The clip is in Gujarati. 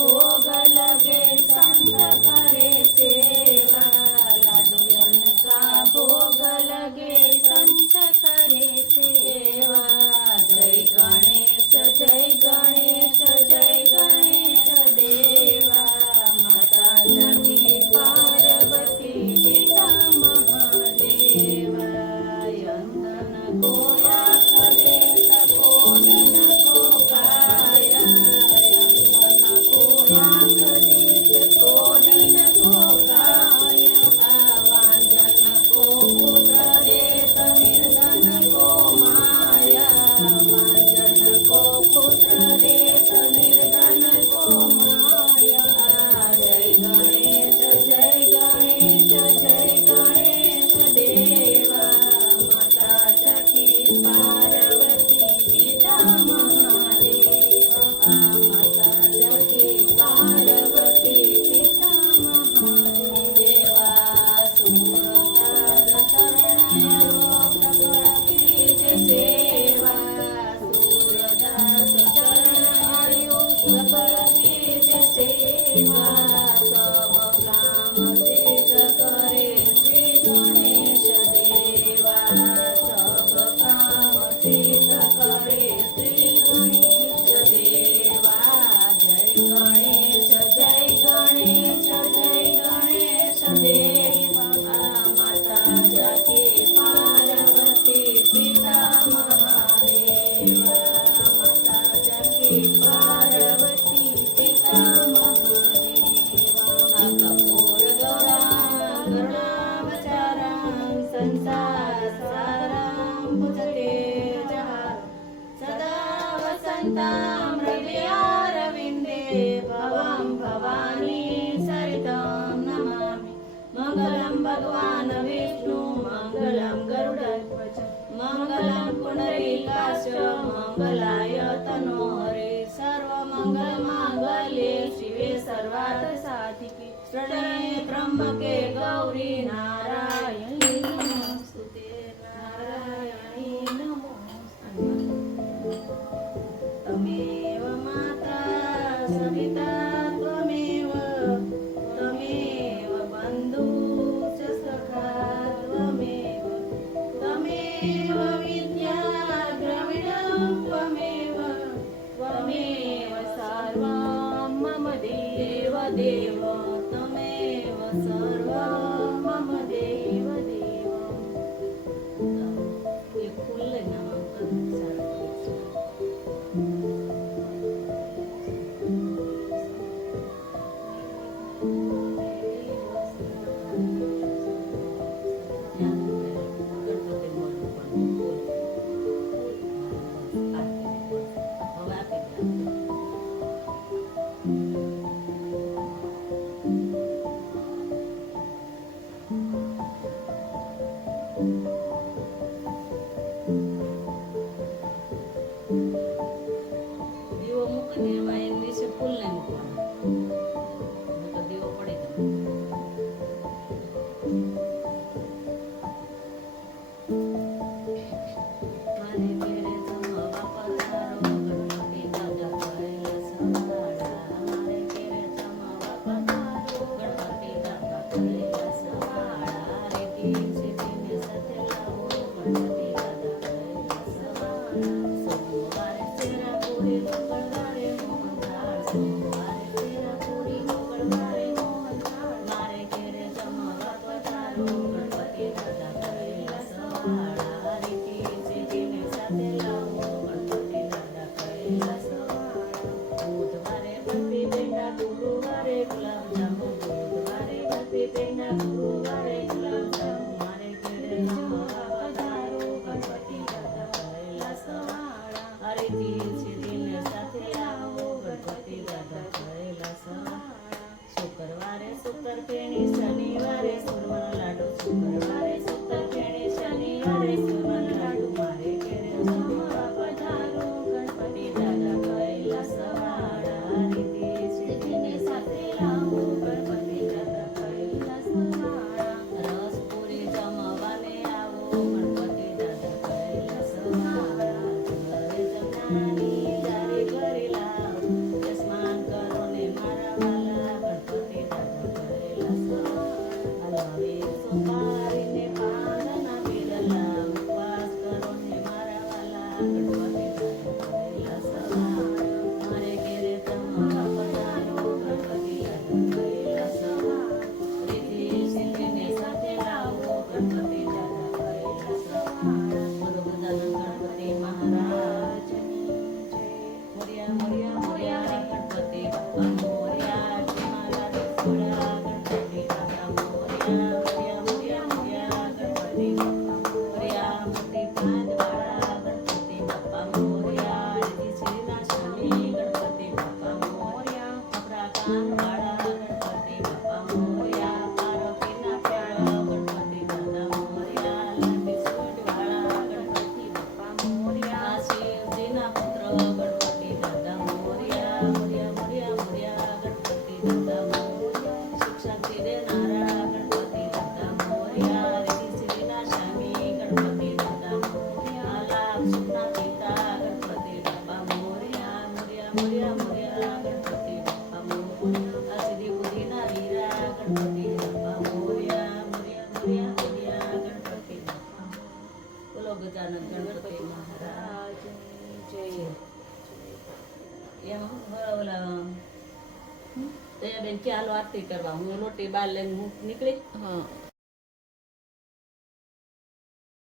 भोग लगे संत करे सेवा, लाडूयन का भोग लगे संत करे सेवा। जय गणेश जय गणेश जय गणेश देवा, माता जगी पार्वती पिता महादेवा। यंदन को आख देत कोणी नको काया, आख देत कोणी नको काया। वांजन को पुत्र देत निर्धन को माया, वांजन को पुत्र देत निर्धन को माया। जय गणेश जय गणेश जय गणेश देवा, माता जगी पार्वती पिता महादेवा। माता जगी पार्वती पिता महादेवा। सुरतार शरणयो सकळ कीजे सेवा, सूरदास शरण आयो सकळ कीजे सेवा। सब काम सिद्ध करे श्री गणेश देवा, सब काम सिद्ध करे श्री गणेश देवा। जय गणेश जय गणेश जय गणेश देवा, माता जगी पार्वती पिता महादेवा। माता जगी पार्वती पिता महादेवा। कपूर गौरां करुणावतारां संसार सारां भुजते जहार, सदा वसन्तां हृदयारविन्दे भवां भवानी सरितां नमामि। मङ्गलं भगवान् विष्णु मङ्गलं गरुडध्वज, मङ्गलं पुण्डरीकाक्ष मङ्गलाय तनोहरे। सर्वमङ्गलमाङ्गल्ये शिवे सर्वार्थसाधिके, शरण्ये त्र्यम्बके गौरी नारायणी नमोस्तुते, नारायणी नमोस्तुते। त्वमेव माता सविता त्वमेव, त्वमेव बन्धुश्च सखा त्वमेव, त्वमेव विद्या द्रविणं त्वमेव, त्वमेव सर्वं मम देव देव, त्वमेव सर्वं मम देव देव। ये खुले नाम ગુરુવારે ગુલાબજાંબુ, બુધવારે બરફી પેંડા, ગુરુવારે ગુલાબજાંબુ, મારે ઘેરે જમવા પધારો ગણપતિ દાદા કરેલા સવાળા. હરિજી સિદ્ધિને સાથે આવો ગણપતિ દાદા કરેલા સવાળા. શુક્રવારે સૂતરફેણી, શનિવારે સુરવણ લાડુ, શુક્રવારે સૂતરફેણી, શનિવારે સુરવણ લાડુ, મારે ઘેરે જમવા પધારો ગણપતિ દાદા કરેલા સવાળા. હરિજી સિદ્ધિને સાથે આવો ગણપતિ દાદા કરેલા સવાળા. રસપુરી જમવાને આવો ગણપતિ દાદા કરેલા સવાળા. ઘરે જમનાની જારી કરી લાવ, સ્નાન કરો ને મારા વાલા ગણપતિ દાદા કરેલા સવાળા. હલવી સુપારીને પાનના બિરલા, ઉપવાસ કરો ને મારા વાલા ગણપતિ દાદા કરેલા સવાળા. મારે ઘેરે જમવા પધારો ગણપતિ દાદા કરેલા સવાળા. રીતિ સિદ્ધિને સાથે લાવો ગણપતિ દાદા કરેલા સવાળા. બોલો ગજાનન ગણપતિ મહારાજની જય. મોર્યા મોર્યા મોર્યા ગણપતિ બાપ્પા મોર્યા. મારા રસોડા ગણપતિ દાદા મોર્યા. મોર્યા મોર્યા મોર્યા ગણપતિ બાપ્પા મોર્યા. મોટી પાંદવાળા ગણપતિ બાપ્પા મોર્યા. રીતિ સિદ્ધિના સ્વામી ગણપતિ બાપ્પા મોર્યા. અપરા કાનવાળા ગણપતિ બાપ્પા મોર્યા. પાર્વતીના પ્યારા ગણપતિ દાદા મોર્યા. લાંબી સૂંઢવાળા ગણપતિ બાપ્પા મોર્યા. શિવજીના પુત્ર ગણપતિ દાદા મોર્યા. મોર્યા મોર્યા મોર્યા ગણપતિ દાદા મોર્યા. સુખ શાંતિ દેનારા ગણપતિ દાદા મોર્યા. રીતિ સિદ્ધિના સ્વામી ગણપતિ દાદા મોર્યા. લાભ સુખના પિતા ગણપતિ બાપ્પા મોર્યા. મોર્યા મોર્યા મોર્યા ગણપતિ બાપ્પા મોર્યા. સિદ્ધિ બુદ્ધિના હીરા ગણપતિ બાપ્પા મોર્યા. મોર્યા મોર્યા મોર્યા ગણપતિ બાપ્પા. બોલો ગજાનન ગણપતિ મહારાજની જય. એમ ઓલા બેન ચાલો આરતી કરવા, હું લોટી બાર લઈને હું નીકળી. હા